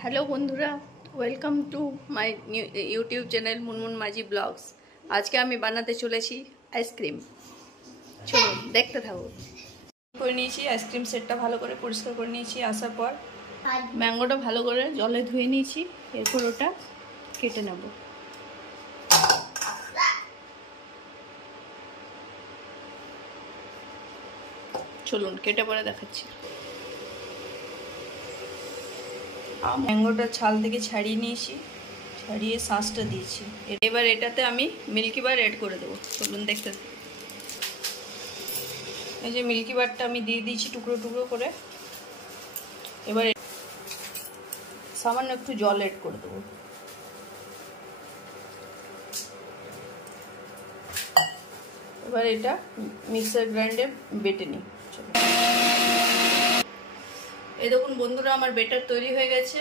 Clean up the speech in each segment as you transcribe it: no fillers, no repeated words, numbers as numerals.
Hello बंधुरा welcome to my YouTube channel Munmun Majhi blogs. आज के आमी बनाते चलेছি आइसक्रीम। चलो देखते থাকো। করে নিয়েছি আইসক্রিম সেটটা ভালো করে পরিষ্কার করে নিয়েছি। আসার পর ম্যাঙ্গোটা ভালো করে জলে ধুয়ে নিয়েছি, এরপর ওটা কেটে নেব। চলুন কেটে পরে দেখাচ্ছি। ম্যাঙ্গোটা ছাল থেকে ছাড়িয়ে নিয়েছি, ছাড়িয়ে শাঁসটা দিয়েছি। এবার এটাতে আমি মিল্কি বার এড করে দেবো। চলুন দেখতে। এই যে মিল্কি বারটা আমি দিয়ে দিয়েছি টুকরো টুকরো করে। এবার সামান্য একটু জল এড করে দেবো। এবার এটা মিক্সার গ্রাইন্ডে বেটে নিই। এই দেখুন বন্ধুরা, আমার বেটার তৈরি হয়ে গেছে।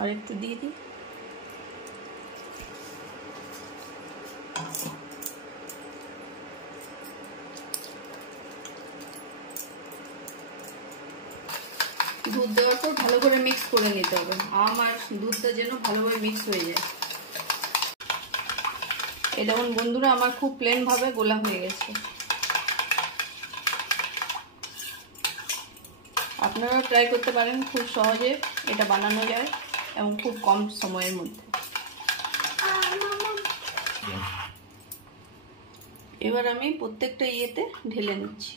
আর একটু দিয়ে দিই। দুধ দেওয়ার পর ভালো করে মিক্স করে নিতে হবে। আম আর দুধটা যেন ভালোভাবে মিক্স হয়ে যায়। এই দেখুন বন্ধুরা, আমার খুব প্লেন ভাবে গোলা হয়ে গেছে। আপনারাও ট্রাই করতে পারেন, খুব সহজে এটা বানানো যায় এবং খুব কম সময়ের মধ্যে। এবার আমি প্রত্যেকটা ইয়েতে ঢেলে নিচ্ছি।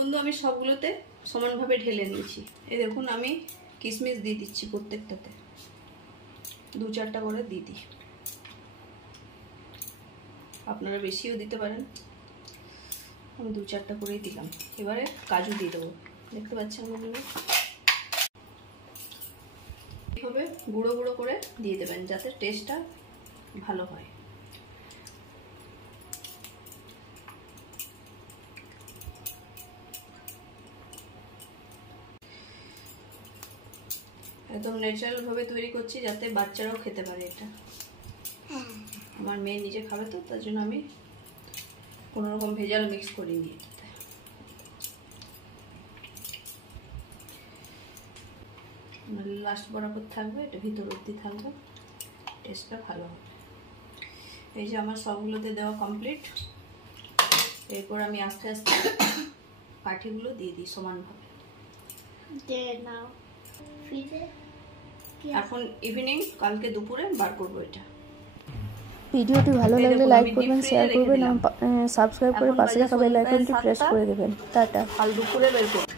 বন্ধু আমি সবগুলোতে সমানভাবে ঢেলে নিয়েছি। এই দেখুন আমি কিশমিশ দিয়ে দিচ্ছি প্রত্যেকটাতে, 2-4টা করে দিয়ে দিই। আপনারা বেশিও দিতে পারেন, আমি 2-4টা করেই দিলাম। এবারে কাজু দিয়ে দেবো, দেখতে পাচ্ছেন বন্ধুরা। এইভাবে গুঁড়ো গুঁড়ো করে দিয়ে দেবেন যাতে টেস্টটা ভালো হয়। একদম ন্যাচারাল ভাবে তৈরি করছি যাতে বাচ্চারাও খেতে পারে। এটা আমার মেয়ে নিজে খাবে তো, তার জন্য আমি কোনো রকম ভেজাল মিক্স করিনি। এটাতে লাস্ট বরাবর থাকবে, এটা ভিতর অবধি থাকবে, টেস্টটা ভালো হবে। এই যে আমার সবগুলোতে দেওয়া কমপ্লিট। এরপর আমি আস্তে আস্তে কাঠিগুলো দিয়ে দিই সমানভাবে। এখন ইভিনিং, কালকে দুপুরে বার করবো এটা। ভিডিওটি ভালো লাগলে লাইক করবেন, শেয়ার করবেন এবং সাবস্ক্রাইব করে পাশে থাকা বেল আইকনটি প্রেস করে দেবেন। টাটা। কাল দুপুরে বের করব।